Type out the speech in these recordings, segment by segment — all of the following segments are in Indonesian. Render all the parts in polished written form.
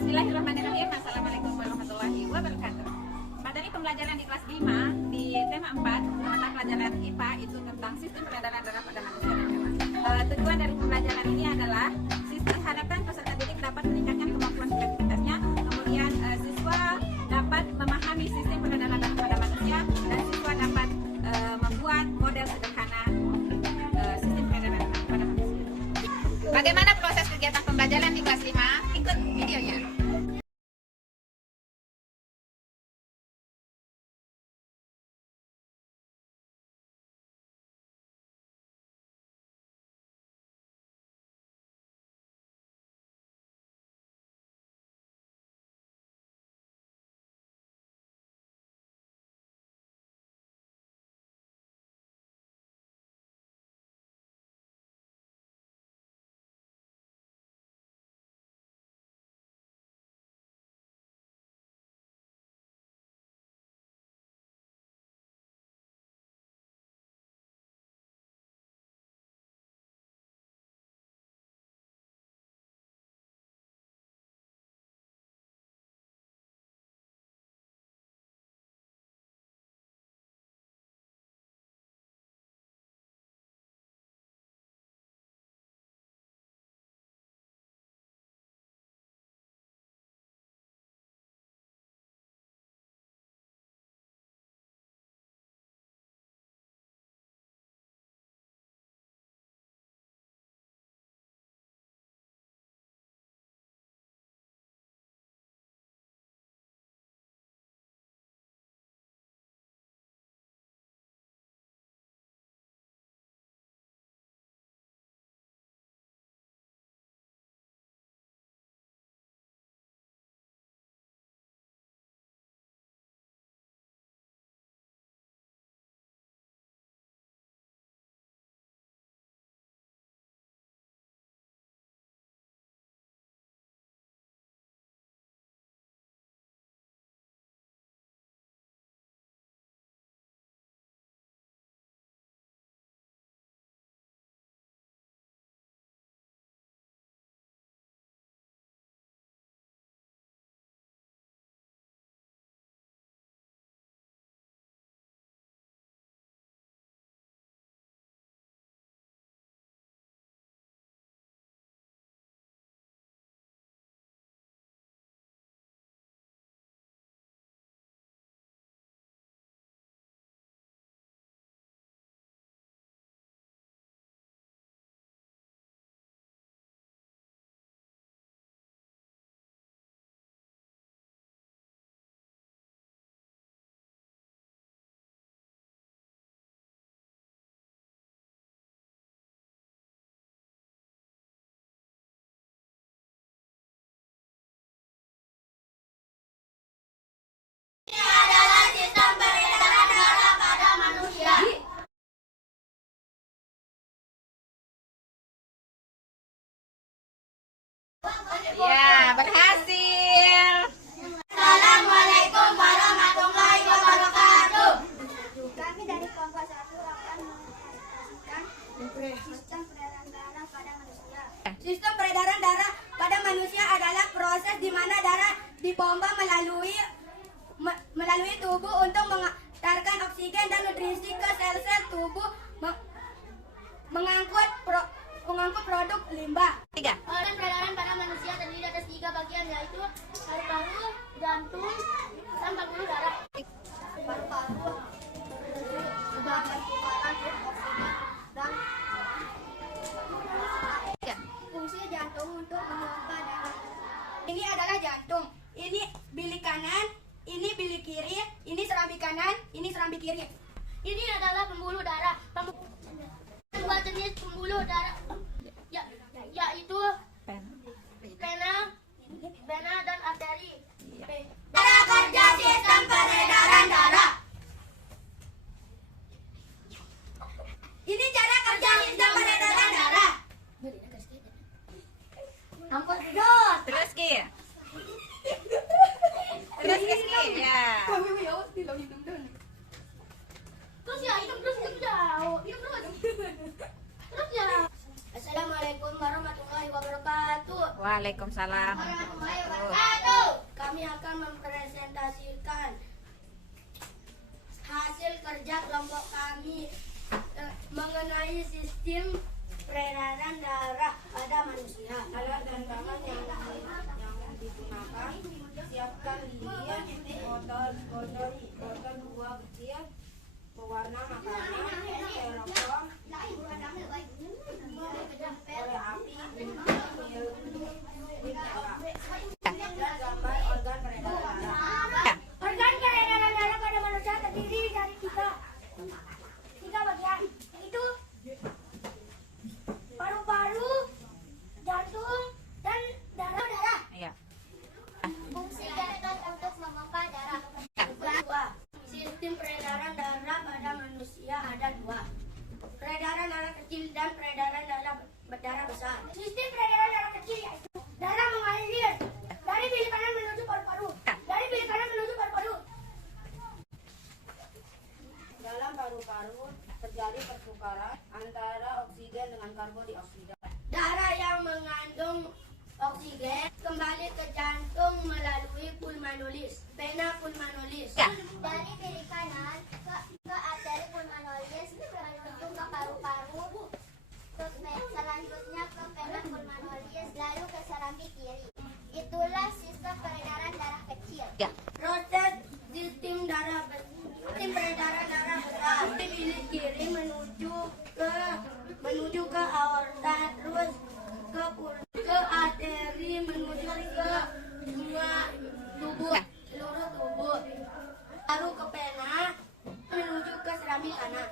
Bismillahirrahmanirrahim. Assalamualaikum warahmatullahi wabarakatuh. Materi pembelajaran di kelas 5 di tema 4 mata pelajaran IPA itu tentang sistem peredaran darah pada manusia dan hewan. Tujuan dari pembelajaran ini adalah harapan peserta didik dapat meningkatkan kemampuan kreativitasnya, kemudian siswa dapat memahami sistem peredaran darah pada manusia, dan siswa dapat membuat model sederhana sistem peredaran darah pada manusia. Bagaimana proses kegiatan pembelajaran di kelas 5? Ikut videonya. Ya, berhasil. Assalamualaikum warahmatullahi wabarakatuh. Kami dari kelompok 1 akan menjelaskan sistem peredaran darah pada manusia. Sistem peredaran darah pada manusia adalah proses di mana darah dipompa melalui tubuh untuk mengantarkan oksigen dan nutrisi ke sel-sel tubuh, mengangkut produk limbah. Organ peredaran pada manusia terdiri atas 3 bagian, yaitu paru-paru, jantung, dan pembuluh darah. Paru-paru sebagai pertukaran oksigen dan fungsi jantung untuk memompa darah. Ini adalah jantung. Ini bilik kanan, ini bilik kiri, ini serambi kanan, ini serambi kiri. Ini adalah pembuluh darah. Dua jenis pembuluh darah, yaitu vena dan arteri. Cara kerja sistem peredaran darah. Ini cara kerja sistem peredaran darah. Angkut dot. Terus Ki. Terus Ki. Ya. Terus ya, hidup terus jauh. Hidup terus. Terus ya. Assalamualaikum warahmatullahi wabarakatuh. Waalaikumsalam. Warahmatullahi wabarakatuh. mengenai sistem peredaran darah pada manusia. Alat dan bahan yang digunakan, siapkan lilin, botol buah kecil, pewarna makanan, styrofoam, korek api, dan gambar organ peredaran darah. Organ peredaran darah pada manusia terdiri dari tiga bagian, yaitu paru-paru, jantung, dan darah. Iya. Fungsi jantung untuk memompa darah. Dua. Sistem peredaran darah pada manusia ada dua. Peredaran darah kecil dan peredaran darah besar. Sistem peredaran darah kecil yaitu darah mengalir dari bilik kanan menuju paru-paru. Dari bilik kanan menuju paru-paru. Dalam paru-paru terjadi pertukaran antara oksigen dengan karbon dioksida. Darah yang mengandung oksigen kembali ke jantung melalui pulmonalis, vena pulmonalis. Dari bilik kanan ke arteri pulmonalis menuju ke paru-paru, selanjutnya ke vena pulmonalis, lalu ke serambi kiri. Itulah sistem peredaran darah kecil. Proses sistem peredaran darah besar. Bilik kiri menuju ke aorta, terus ke arteri menuju ke semua seluruh tubuh. Lalu ke pena menuju ke serambi kanan.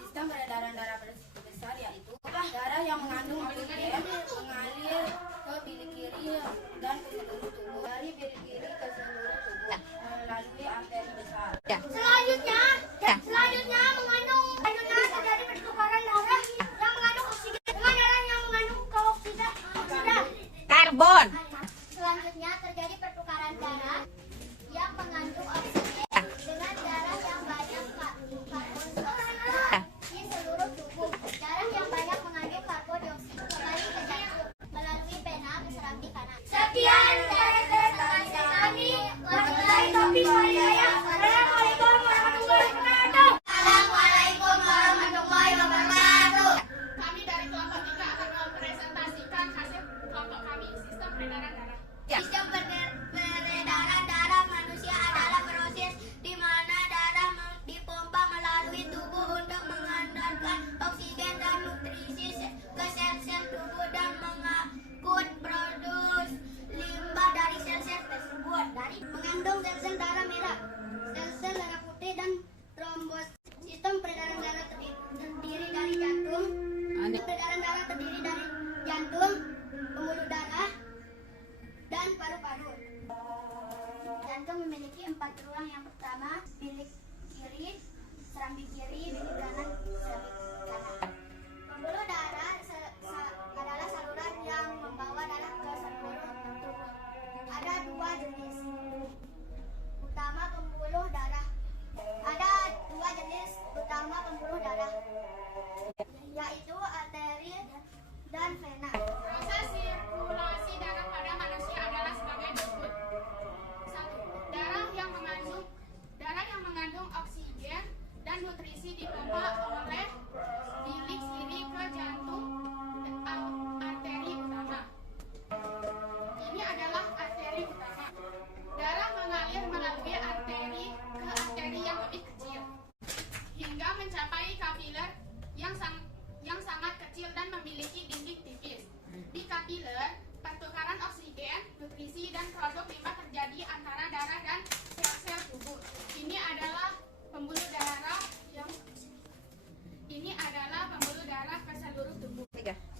Sistem peredaran darah besar yaitu darah yang mengandung oksigen mengalir ke bilik kiri dan ke seluruh tubuh. Dari bilik kiri ke seluruh tubuh melalui arteri besar. Selanjutnya terjadi pertukaran darah yang mengandung oksigen dengan darah yang mengandung oksida. Karbon. Selanjutnya terjadi pertukaran darah yang mengandung oksigen dengan darah yang banyak karbon di seluruh tubuh. Darah yang banyak mengandung karbon dioksida kembali ke jantung melalui pena ke serambi kanan. Sekian presentasi kami. Wabillahi taufiq wal hidayah. Assalamualaikum warahmatullahi wabarakatuh. Assalamualaikum warahmatullahi wabarakatuh. Kami dari kelompok 3 akan mempresentasikan hasil kelompok kami, sistem peredaran darah. Sistem peredaran darah manusia adalah proses di mana darah dipompa melalui tubuh untuk mengantarkan oksigen dan nutrisi ke sel-sel tubuh dan mengangkut produk limbah dari sel-sel tersebut. Mengandung sel-sel darah merah, sel-sel darah putih, dan trombos. Sistem peredaran darah terdiri dari jantung. Peredaran darah terdiri dari jantung, pembuluh darah, dan paru-paru. Jantung memiliki 4 ruang. Yang pertama, bilik kiri, serambi kiri, bilik kanan, serambi kanan. Pembuluh darah adalah saluran yang membawa darah ke seluruh tubuh. Ada 2 jenis utama pembuluh darah. Yaitu arteri dan vena. Proses sirkulasi darah pada manusia adalah sebagai berikut. 1. Darah yang mengandung oksigen dan nutrisi dipompa oleh bilik kiri ke jantung arteri utama. Ini adalah arteri utama. Darah mengalir melalui arteri ke arteri yang lebih kecil hingga mencapai kapiler yang sangat kecil dan memiliki dinding tipis. Di kapiler, pertukaran oksigen, nutrisi, dan produk limbah terjadi antara darah dan sel-sel tubuh. Ini adalah pembuluh darah ke seluruh tubuh.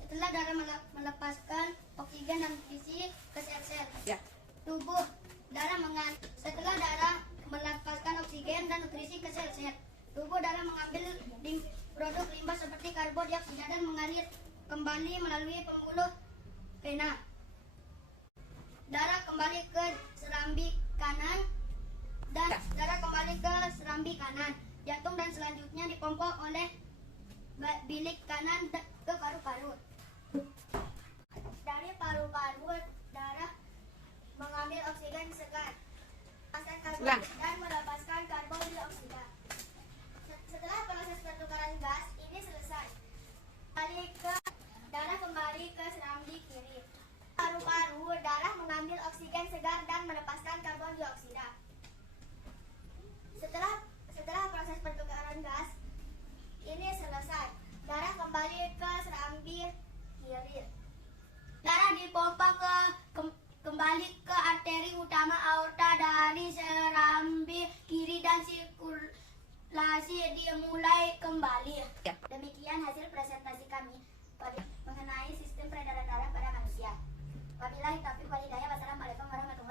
Setelah darah melepaskan oksigen dan nutrisi ke sel-sel tubuh, setelah darah melepaskan oksigen dan nutrisi ke sel-sel tubuh, darah mengambil produk limbah seperti karbon dioksida dan mengalir kembali melalui pembuluh vena. Darah kembali ke serambi kanan jantung, dan selanjutnya dipompa oleh bilik kanan ke paru-paru. Dari paru-paru, darah mengambil oksigen segar dan melepaskan karbon dioksida. Setelah proses pertukaran gas ini selesai, kembali ke serambi kiri. Paru-paru, darah mengambil oksigen segar dan melepaskan karbon dioksida. Setelah proses pertukaran gas ini selesai, darah kembali ke serambi kiri. Darah dipompa kembali ke arteri utama aorta dari serambi kiri dan sirkulasi dimulai kembali. Ya. Demikian hasil presentasi kami mengenai sistem peredaran darah pada manusia. Wabillahi taufiq wal hidayah. Wassalamualaikum warahmatullahi wabarakatuh.